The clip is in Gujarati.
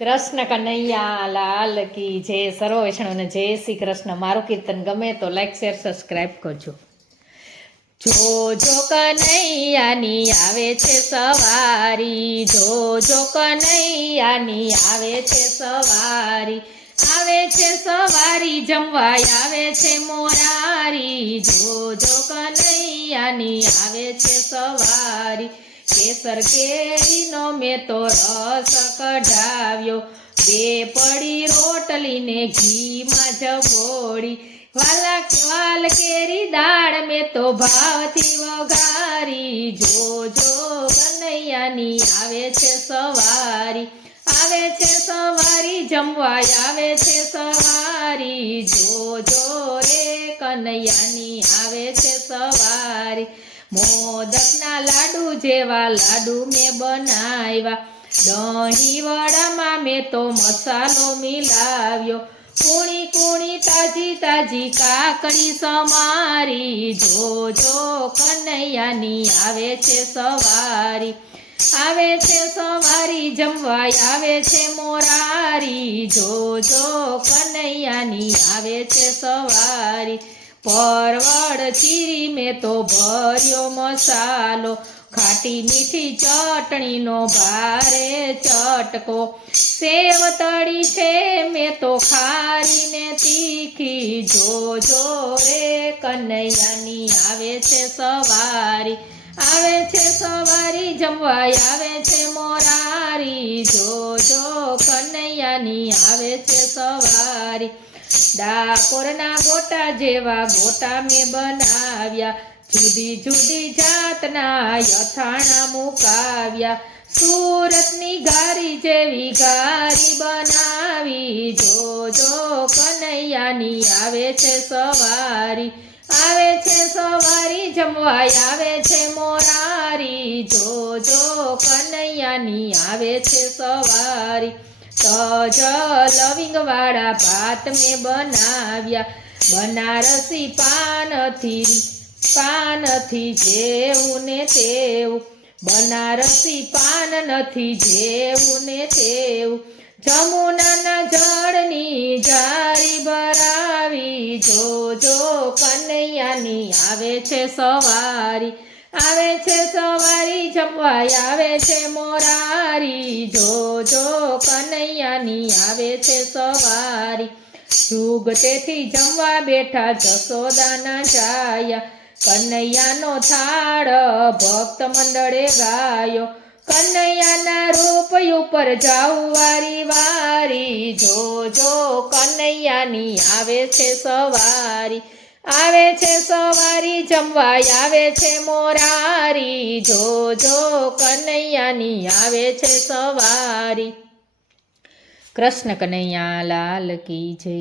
કૃષ્ણ કનૈયા, લાલ કી જય સર્વ વૈષ્ણવને જય શ્રી કૃષ્ણ. મારું કીર્તન ગમે તો લાઈક શેર સબસ્ક્રાઈબ કરજો. જો જો કનૈયાની આવે છે સવારી, જો જો કનૈયાની આવે છે સવારી, આવે છે સવારી, જમવા આવે છે મોરારી. જો જો કનૈયાની આવે છે સવારી કેસર કેરીનો મેં તો રસ કઢાવ્યો. બે પડી રોટલીને ઘીમાં જબોડી વાલા વાલ કેરી દાળ મેં તો ભાવથી વઘારી. જો જો કનૈયાની આવે છે સવારી. આવે છે સવારી જમવા આવે છે સવારી. જો જો રે કનૈયાની આવે છે સવારી. મોદકના લાડુ જેવા લાડુ મેં બનાવ્યા. દહીં વડામાં મેં તો મસાલો મિલાવ્યો. કુણી કુણી તાજી તાજી કાકડી સમારી. જો જો કનૈયાની આવે છે સવારી. આવે છે સવારી જમવા આવે છે મોરારી. જોજો કનૈયાની આવે છે સવારી. પરવળ ચીરી મેં તો ભર્યો મસાલો. ખાટી મીઠી ચટણીનો ભારે ચટકો. સેવ તળી છે, મેં તો ખારીને તીખી. જો જો રે, કનૈયાની આવે છે સવારી. આવે છે સવારી જમવા આવે છે મોરારી. જો જો કનૈયાની આવે છે સવારી. ડાકોરના ગોટા જેવા ગોટા મેં બનાવ્યા. જુદી જુદી જાતના યથાણા મુકાવ્યા. સુરતની ગારી જેવી ગારી બનાવી. જો જો કનૈયાની આવે છે સવારી. આવે છે સવારી જમવા આવે છે મોરારી. જોજો કનૈયાની આવે છે સવારી. તજ લવિંગવાળા ભાત મેં બનાવ્યા. બનારસી પાનથી પાનથી જેવું ને તેવું. બનારસી પાન નથી જેવું ને તેવું. જમુનાના જળની જારી ભરાવી જો જો કનૈયાની આવે છે સવારી. આવે છે સવારી જમવાય આવે છે મોરારી. જો જો કનૈયાની આવે છે સવારી. જુગ તેથી જમવા બેઠા જસોદાના જાયા. કનૈયાનો થાળ ભક્ત મંડળે ગાયો. કનૈયાના રૂપ ઉપર જાઉં વારી વારી. જો કનૈયાની આવે છે સવારી. આવે છે સવારી જમવા આવે છે મોરારી. જો જો કનૈયાની આવે છે સવારી. કૃષ્ણ કનૈયા લાલ કી જય.